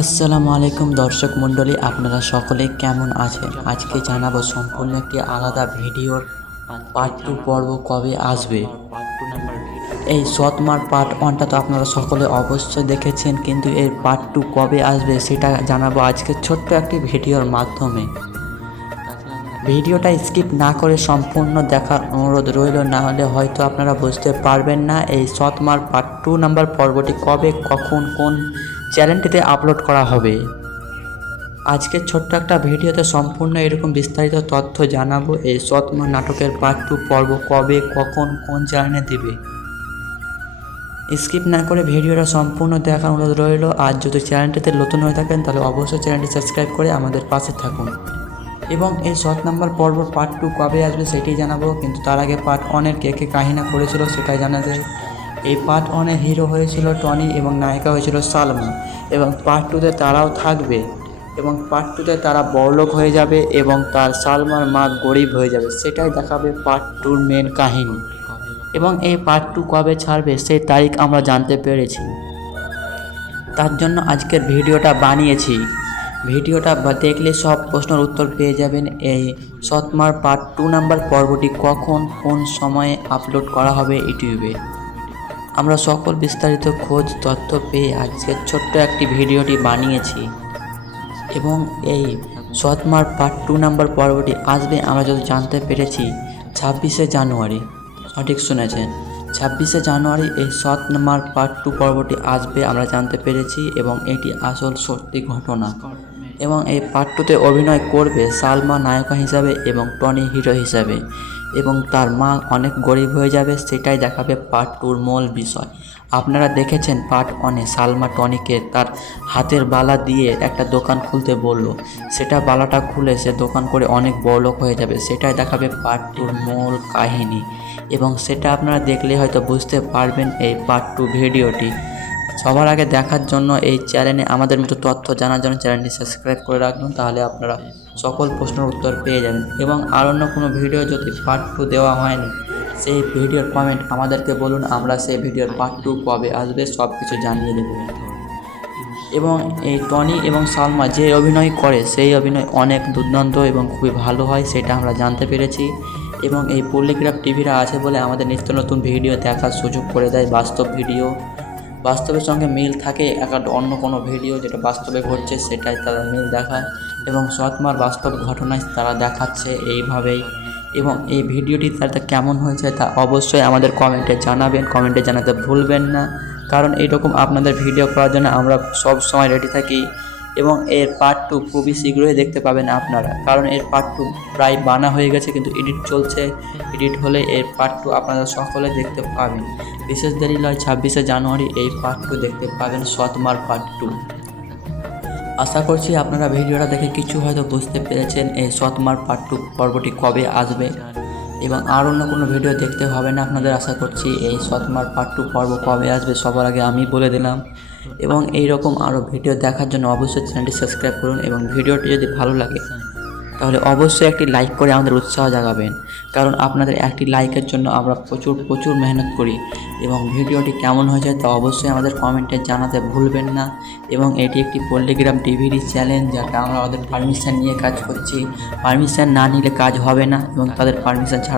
আসসালামু আলাইকুম দর্শক মণ্ডলী, আপনারা সকলে কেমন আছেন? আজকে জানাব সম্পূর্ণ একটি আলাদা ভিডিওর পার্ট টু পর্ব কবে আসবে। এই সৎমার পার্ট ওয়ানটা তো আপনারা সকলে অবশ্যই দেখেছেন, কিন্তু এর পার্ট টু কবে আসবে সেটা জানাব আজকে ছোট্ট একটি ভিডিওর মাধ্যমে। ভিডিওটা স্কিপ না করে সম্পূর্ণ দেখার অনুরোধ রইল, না হলে হয়তো আপনারা বুঝতে পারবেন না এই সৎমার পার্ট টু নাম্বার পর্বটি কবে, কখন, কোন চ্যানেলটিতে আপলোড করা হবে। আজকের ছোট্ট একটা ভিডিওতে সম্পূর্ণ এরকম বিস্তারিত তথ্য জানাব এই সৎমা নাটকের পার্ট টু পর্ব কবে, কখন, কোন চ্যানেলে দেবে। স্কিপ না করে ভিডিওটা সম্পূর্ণ দেখার অনুরোধ রইল। আর যদি চ্যানেলটিতে নতুন হয়ে থাকেন, তাহলে অবশ্যই চ্যানেলটি সাবস্ক্রাইব করে আমাদের পাশে থাকুন। এবং এই শর্ট নাম্বার পর্ব পার্ট টু কবে আসবে, সেটাই জানাব। কিন্তু তার আগে পার্ট ওয়ানের কে কে কাহিনা করেছিল, সেটাই জানা যায়। এই পার্ট ওয়ানে হিরো হয়েছিল টনি এবং নায়িকা হয়েছিল সালমা এবং পার্ট টুতে তারাও থাকবে এবং পার্ট টুতে তারা বড়লোক হয়ে যাবে এবং তার সালমার মা গরিব হয়ে যাবে, সেটাই দেখাবে পার্ট টুর মেন কাহিনী। এবং এই পার্ট টু কবে ছাড়বে সেই তারিখ আমরা জানতে পেরেছি। তার জন্য আজকের ভিডিওটা বানিয়েছি। ভিডিওটা দেখলে সব প্রশ্নের উত্তর পেয়ে যাবেন এই সৎমার পার্ট টু নাম্বার পর্বটি কখন, কোন সময়ে আপলোড করা হবে ইউটিউবে। আমরা সকল বিস্তারিত খোঁজ তথ্য পেয়ে আজকের ছোট্ট একটি ভিডিওটি বানিয়েছি। এবং এই সৎমার পার্ট টু নাম্বার পর্বটি আসবে আমরা যদি জানতে পেরেছি, ছাব্বিশে জানুয়ারি, সঠিক শুনেছেন। ছাব্বিশে জানুয়ারি এই সৎ নাম্বার পার্ট টু পর্বটি আসবে আমরা জানতে পেরেছি এবং এটি আসল সত্যি ঘটনা। এবং এই পার্ট টুতে অভিনয় করবে সালমা নায়িকা হিসাবে এবং টনি হিরো হিসাবে। এবং তার মা অনেক গরিব হয়ে যাবে, সেটাই দেখাবে পার্ট টুর মূল বিষয়। আপনারা দেখেছেন পার্ট ওয়ানে সালমা টনিকে তার হাতের বালা দিয়ে একটা দোকান খুলতে বলল। সেটা বালাটা খুলে সে দোকান করে অনেক বড়লোক হয়ে যাবে, সেটাই দেখাবে পার্ট টুর মূল কাহিনী। এবং সেটা আপনারা দেখলে হয়তো বুঝতে পারবেন এই পার্ট টু ভিডিওটি। সবার আগে দেখার জন্য এই চ্যানেলে আমাদের মতো তথ্য জানার জন্য চ্যানেলটি সাবস্ক্রাইব করে রাখুন, তাহলে আপনারা সকল প্রশ্নের উত্তর পেয়ে যাবেন। এবং আর অন্য কোনো ভিডিও যদি পার্ট টু দেওয়া হয়নি, সেই ভিডিওর কমেন্ট আমাদেরকে বলুন, আমরা সেই ভিডিওর পার্ট টু কবে আসবে সব কিছু জানিয়ে দেবো। এবং এই টনি এবং সালমা যে অভিনয় করে, সেই অভিনয় অনেক দুর্দান্ত এবং খুবই ভালো হয়, সেটা আমরা জানতে পেরেছি। এবং এই পল্লিগ্রাফ টিভিরা আছে বলে আমাদের নিত্য নতুন ভিডিও দেখার সুযোগ করে দেয় বাস্তব ভিডিও। বাস্তবের সঙ্গে মিল থাকে একটা অন্য কোনো ভিডিও যেটা বাস্তবে ঘটছে সেটাই তারা মিল দেখায় এবং সৎমার বাস্তব ঘটনায় তারা দেখাচ্ছে এইভাবেই। এবং এই ভিডিওটি তাতে কেমন হয়েছে তা অবশ্যই আমাদের কমেন্টে জানাবেন, কমেন্টে জানাতে ভুলবেন না। কারণ এইরকম আপনাদের ভিডিও করার জন্য আমরা সব সময় রেডি থাকি এবং এর পার্ট টু খুবই শীঘ্রই দেখতে পাবেন আপনারা। কারণ এর পার্ট টু প্রায় বানা হয়ে গেছে কিন্তু এডিট চলছে। এডিট হলে এর পার্ট টু আপনারা সকলে দেখতে পাবেন। বিশেষ দেরি নয়, ছাব্বিশে জানুয়ারি এই পার্ট টু দেখতে পাবেন সৎমার পার্ট টু আশা করছি আপনারা ভিডিওটা দেখে কিছু হয়তো বুঝতে পেরেছেন এই সৎমার পার্ট টু পর্বটি কবে আসবে এবং আর অন্য কোনো ভিডিও দেখতে হবে না আপনাদের আশা করছি এই সৎমার পার্ট টু পর্ব কবে আসবে সবার আগে আমি বলে দিলাম। এবং এই রকম আরও ভিডিও দেখার জন্য অবশ্যই চ্যানেলটি সাবস্ক্রাইব করুন এবং ভিডিওটি যদি ভালো লাগে তাহলে অবশ্যই একটি লাইক করে আমাদের উৎসাহ জাগাবেন। কারণ আপনাদের একটি লাইকের জন্য আমরা প্রচুর প্রচুর মেহনত করি। এবং ভিডিওটি কেমন হয়েছে তা অবশ্যই আমাদের কমেন্টে জানাতে ভুলবেন না। এবং এটি একটি পল্লিগ্রাম টিভির চ্যানেল যাতে আমরা আমাদের পারমিশন নিয়ে কাজ করছি। পারমিশন না নিলে কাজ হবে না এবং তাদের পারমিশন ছাড়া